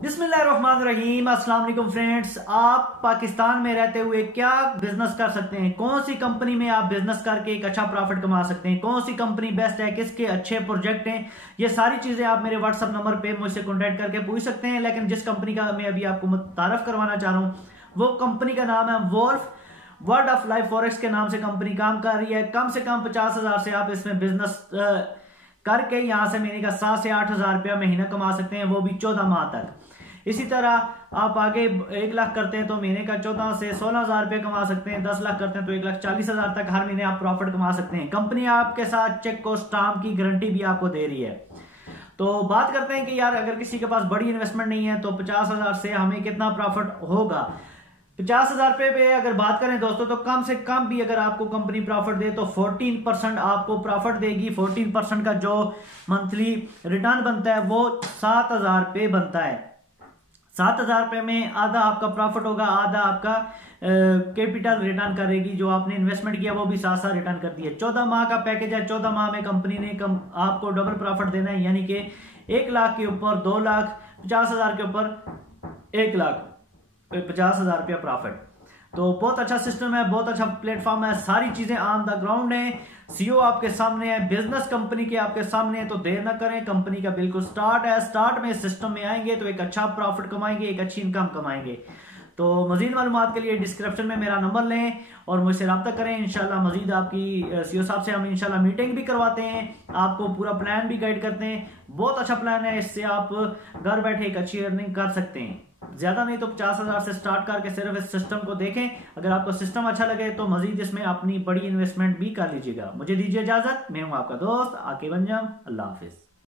बिस्मिल्लाहिर्रहमानिर्रहीम। अस्सलाम वालेकुम फ्रेंड्स, आप पाकिस्तान में रहते हुए क्या बिजनेस कर सकते हैं, कौन सी कंपनी में आप बिजनेस करके एक अच्छा प्रॉफिट कमा सकते हैं, कौन सी कंपनी बेस्ट है, किसके अच्छे प्रोजेक्ट हैं, ये सारी चीजें आप मेरे व्हाट्सएप नंबर पे मुझसे कॉन्टेक्ट करके पूछ सकते हैं। लेकिन जिस कंपनी का मैं अभी आपको मुतारफ करवाना चाह रहा हूं वो कंपनी का नाम है Wolf. Word of life forex के नाम से कंपनी काम कर रही है। कम से कम 50,000 से आप इसमें बिजनेस करके यहां से महीने का 7 से 8,000 रुपया महीना कमा सकते हैं, वो भी 14 माह तक। इसी तरह आप आगे 1 लाख करते हैं तो महीने का 14 से 16,000 रुपये कमा सकते हैं। 10 लाख करते हैं तो 1,40,000 तक हर महीने आप प्रॉफिट कमा सकते हैं। कंपनी आपके साथ चेक और स्टाम्प की गारंटी भी आपको दे रही है। तो बात करते हैं कि यार अगर किसी के पास बड़ी इन्वेस्टमेंट नहीं है तो 50,000 से हमें कितना प्रॉफिट होगा। 50,000 रुपए पे अगर बात करें दोस्तों तो कम से कम भी अगर आपको कंपनी प्रॉफिट दे तो 14% आपको प्रॉफिट देगी। 14% का जो मंथली रिटर्न बनता है वो 7,000 रुपये बनता है। 7,000 रुपये में आधा आपका प्रॉफिट होगा, आधा आपका कैपिटल रिटर्न करेगी। जो आपने इन्वेस्टमेंट किया वो भी साथ साथ रिटर्न करती है। 14 माह का पैकेज है। 14 माह में कंपनी ने आपको डबल प्रॉफिट देना है, यानी कि 1 लाख के ऊपर 2 लाख, 50,000 के ऊपर 1,50,000 रुपया प्रॉफिट। तो बहुत अच्छा सिस्टम है, बहुत अच्छा प्लेटफॉर्म है, सारी चीजें ऑन द ग्राउंड है। सीईओ आपके सामने है, बिजनेस कंपनी के आपके सामने है। तो देर ना करें, कंपनी का बिल्कुल स्टार्ट है। स्टार्ट में सिस्टम में आएंगे तो एक अच्छा प्रॉफिट कमाएंगे, एक अच्छी इनकम कमाएंगे। तो मजीद मालूमात के लिए डिस्क्रिप्शन में मेरा नंबर लें और मुझसे रब्ता करें। इंशाल्लाह मजीद आपकी सीईओ साहब से हम इंशाल्लाह मीटिंग भी करवाते हैं, आपको पूरा प्लान भी गाइड करते हैं। बहुत अच्छा प्लान है, इससे आप घर बैठे एक अच्छी अर्निंग कर सकते हैं। ज्यादा नहीं तो 50,000 से स्टार्ट करके सिर्फ इस सिस्टम को देखें। अगर आपको सिस्टम अच्छा लगे तो मजीद इसमें अपनी बड़ी इन्वेस्टमेंट भी कर लीजिएगा। मुझे दीजिए इजाजत, मैं हूं आपका दोस्त आकिब अंजम। अल्लाह हाफिज।